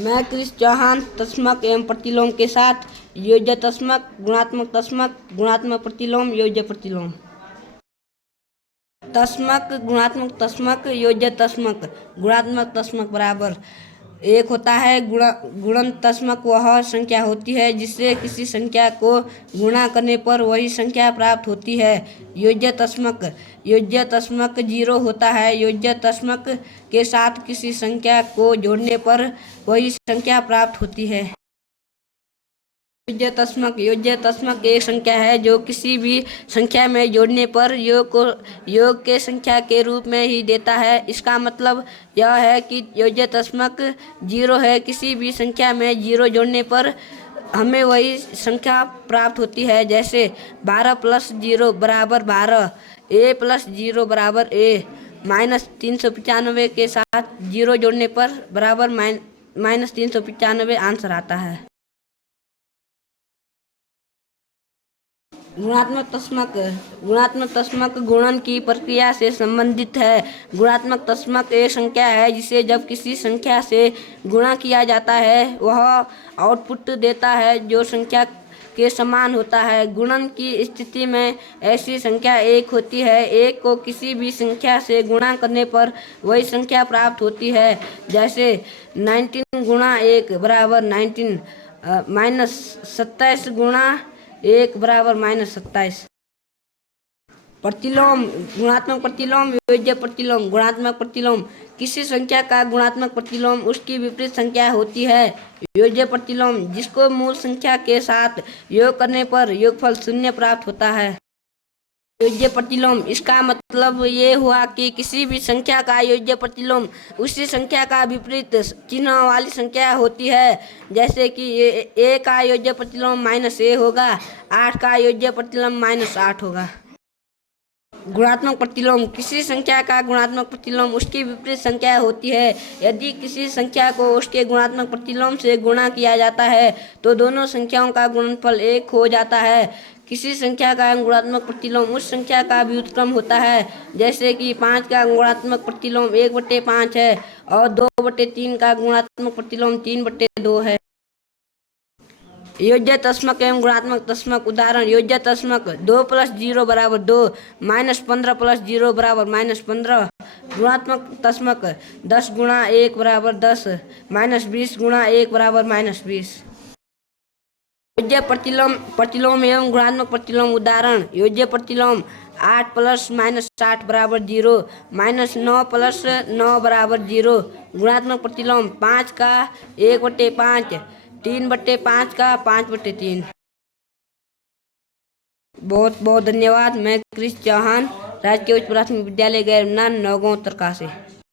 मैं क्रिस चौहान तस्मक एवं प्रतिलोम के साथ योज्य तस्मक, गुणात्मक प्रतिलोम, योज्य प्रतिलोम। तस्मक, गुणात्मक तस्मक बराबर एक होता है। गुणन तस्मक वह संख्या होती है जिससे किसी संख्या को गुणा करने पर वही संख्या प्राप्त होती है। योज्य तस्मक 0 होता है। योज्य तस्मक के साथ किसी संख्या को जोड़ने पर वही संख्या प्राप्त होती है। योज्य तस्मक एक संख्या है जो किसी भी संख्या में जोड़ने पर योग के संख्या के रूप में ही देता है। इसका मतलब यह है कि योज्य तस्मक 0 है। किसी भी संख्या में 0 जोड़ने पर हमें वही संख्या प्राप्त होती है। जैसे 12 + 0 बराबर 12, a + 0 बराबर a, -395 के साथ 0 जोड़ने पर बराबर -395 आंसर आता है। गुणात्मक तस्मक गुणन की प्रक्रिया से संबंधित है। गुणात्मक तस्मक एक संख्या है जिसे जब किसी संख्या से गुणा किया जाता है वह आउटपुट देता है जो संख्या के समान होता है। गुणन की स्थिति में ऐसी संख्या 1 होती है। 1 को किसी भी संख्या से गुणा करने पर वही संख्या प्राप्त होती है। जैसे 19 × 1 बराबर 19, -27 × 1 बराबर -27। प्रतिलोम, गुणात्मक प्रतिलोम, योज्य प्रतिलोम। गुणात्मक प्रतिलोम किसी संख्या का गुणात्मक प्रतिलोम उसकी विपरीत संख्या होती है। योज्य प्रतिलोम जिसको मूल संख्या के साथ योग करने पर योगफल 0 प्राप्त होता है। योज्य प्रतिलोम, इसका मतलब ये हुआ कि किसी भी संख्या का योज्य प्रतिलोम उसी संख्या का विपरीत चिन्ह वाली संख्या होती है। जैसे कि a का योज्य प्रतिलोम -a होगा, 8 का योज्य प्रतिलोम -8 होगा। गुणात्मक प्रतिलोम किसी संख्या का गुणात्मक प्रतिलोम उसकी विपरीत संख्या होती है। यदि किसी संख्या को उसके गुणात्मक प्रतिलोम से गुणा किया जाता है तो दोनों संख्याओं का गुणनफल 1 हो जाता है। किसी संख्या का गुणात्मक प्रतिलोम उस संख्या का व्युत्क्रम होता है। जैसे कि 5 का गुणात्मक प्रतिलोम 1/5 है और 2/3 का गुणात्मक प्रतिलोम 3/2 है। योज्य तस्मक एवं गुणात्मक तस्मक उदाहरण। योज्य तस्मक 2 + 0 बराबर 2, -15 + 0 बराबर -15। गुणात्मक तस्मक 10 × 1 बराबर 10, -20 × 1 बराबर -20। योज्य प्रतिलोम एवं गुणात्मक प्रतिलोम उदाहरण। योज्य प्रतिलोम 8 + -8 बराबर 0, -9 + 9 बराबर 0। गुणात्मक प्रतिलोम 5 का 1/5, 3/5 का 5/3। बहुत बहुत धन्यवाद। मैं क्रिस चौहान, राजकीय उच्च प्राथमिक विद्यालय गैरमनान, नौगांव, उत्तरकाशी।